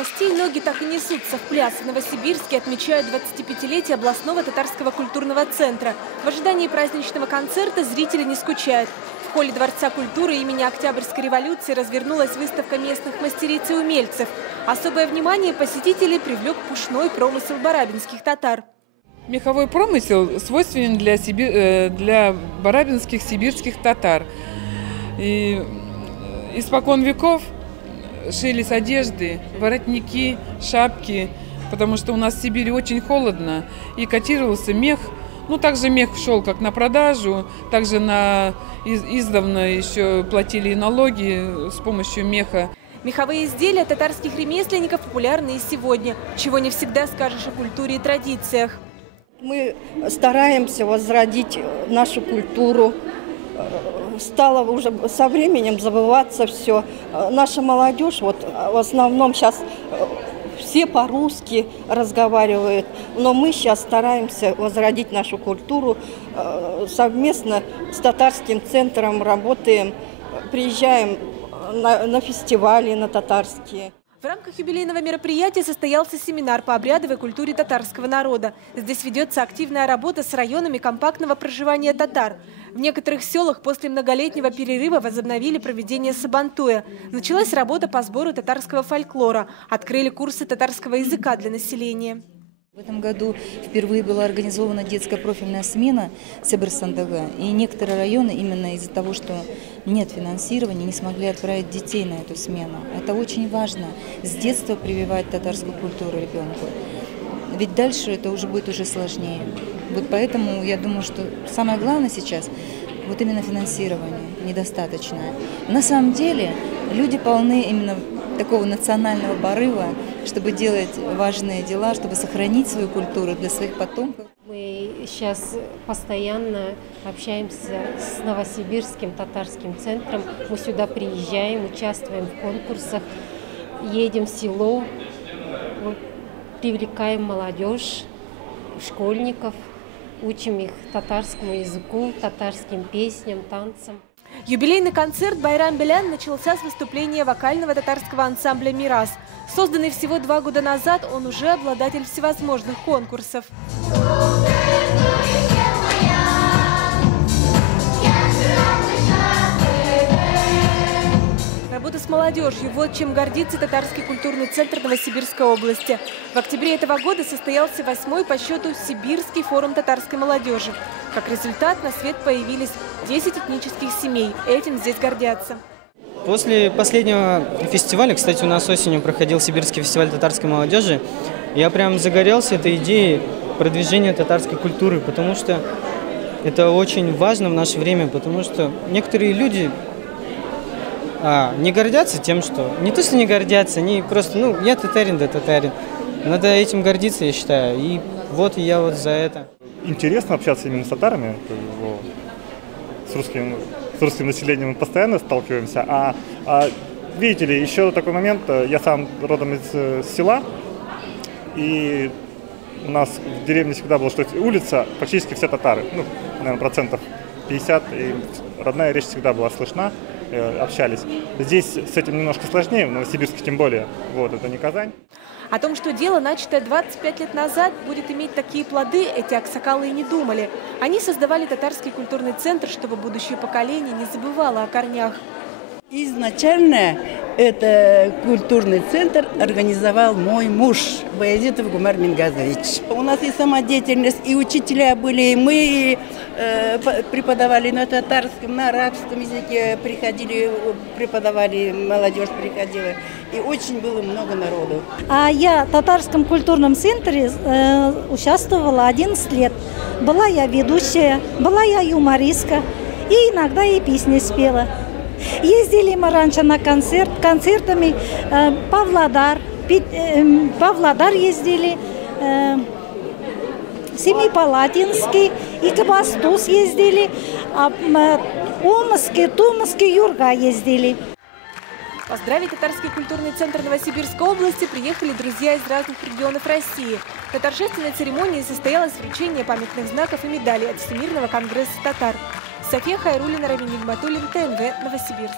гостей ноги так и несутся в пляс. В Новосибирске отмечают 25-летие областного татарского культурного центра. В ожидании праздничного концерта зрители не скучают. В холле Дворца культуры имени Октябрьской революции развернулась выставка местных мастериц и умельцев. Особое внимание посетителей привлек пушной промысел барабинских татар. Меховой промысел свойственен для барабинских сибирских татар. И испокон веков шились одежды, воротники, шапки, потому что у нас в Сибири очень холодно, и котировался мех. Ну, также мех шел как на продажу, также издавна еще платили налоги с помощью меха. Меховые изделия татарских ремесленников популярны и сегодня, чего не всегда скажешь о культуре и традициях. Мы стараемся возродить нашу культуру. Стало уже со временем забываться все. Наша молодежь, вот в основном сейчас все по-русски разговаривают, но мы сейчас стараемся возродить нашу культуру. Совместно с татарским центром работаем, приезжаем на фестивали, на татарские. В рамках юбилейного мероприятия состоялся семинар по обрядовой культуре татарского народа. Здесь ведется активная работа с районами компактного проживания татар. В некоторых селах после многолетнего перерыва возобновили проведение сабантуя. Началась работа по сбору татарского фольклора. Открыли курсы татарского языка для населения. В этом году впервые была организована детская профильная смена Сибирь-Сандага. И некоторые районы именно из-за того, что нет финансирования, не смогли отправить детей на эту смену. Это очень важно, с детства прививать татарскую культуру ребенку. Ведь дальше это уже будет сложнее. Вот поэтому я думаю, что самое главное сейчас вот именно финансирование недостаточное. На самом деле люди полны именно такого национального порыва, чтобы делать важные дела, чтобы сохранить свою культуру для своих потомков. Мы сейчас постоянно общаемся с Новосибирским татарским центром. Мы сюда приезжаем, участвуем в конкурсах, едем в село, привлекаем молодежь, школьников, учим их татарскому языку, татарским песням, танцам. Юбилейный концерт «Байрам Белян» начался с выступления вокального татарского ансамбля «Мирас». Созданный всего 2 года назад, он уже обладатель всевозможных конкурсов. Работа с молодежью – вот чем гордится татарский культурный центр Новосибирской области. В октябре этого года состоялся 8-й по счету Сибирский форум татарской молодежи. Как результат, на свет появились 10 этнических семей. Этим здесь гордятся. После последнего фестиваля, кстати, у нас осенью проходил Сибирский фестиваль татарской молодежи, я прям загорелся этой идеей продвижения татарской культуры, потому что это очень важно в наше время, потому что некоторые люди не гордятся тем, что... Не то, что не гордятся, они просто, я татарин, да татарин. Надо этим гордиться, я считаю. И вот я вот за это. Интересно общаться именно с татарами. С русским населением мы постоянно сталкиваемся. Видите ли, еще такой момент. Я сам родом из села. И у нас в деревне всегда было, что улица практически все татары. Наверное, 50%. И родная речь всегда была слышна. Общались. Здесь с этим немножко сложнее, в Новосибирске тем более. Вот, это не Казань. О том, что дело, начатое 25 лет назад, будет иметь такие плоды, эти аксакалы и не думали. Они создавали татарский культурный центр, чтобы будущее поколение не забывало о корнях. Изначально это культурный центр организовал мой муж Баязитов Гумар Мингазович. У нас и самодеятельность, и учителя были, и мы преподавали на татарском, на арабском языке, приходили, преподавали, молодежь приходила. И очень было много народу. Я в татарском культурном центре участвовала 11 лет. Была я ведущая, была я юмористка, и иногда и песни спела. Ездили мы раньше на концертами Павлодар ездили, Семипалатинский, Екабастуз ездили, Омский, Томский, Юрга ездили. Поздравить татарский культурный центр Новосибирской области приехали друзья из разных регионов России. На торжественной церемонии состоялось вручение памятных знаков и медалей от Всемирного конгресса татар. София Хайруллина, Рамиль Нигматуллин, ТНВ, Новосибирск.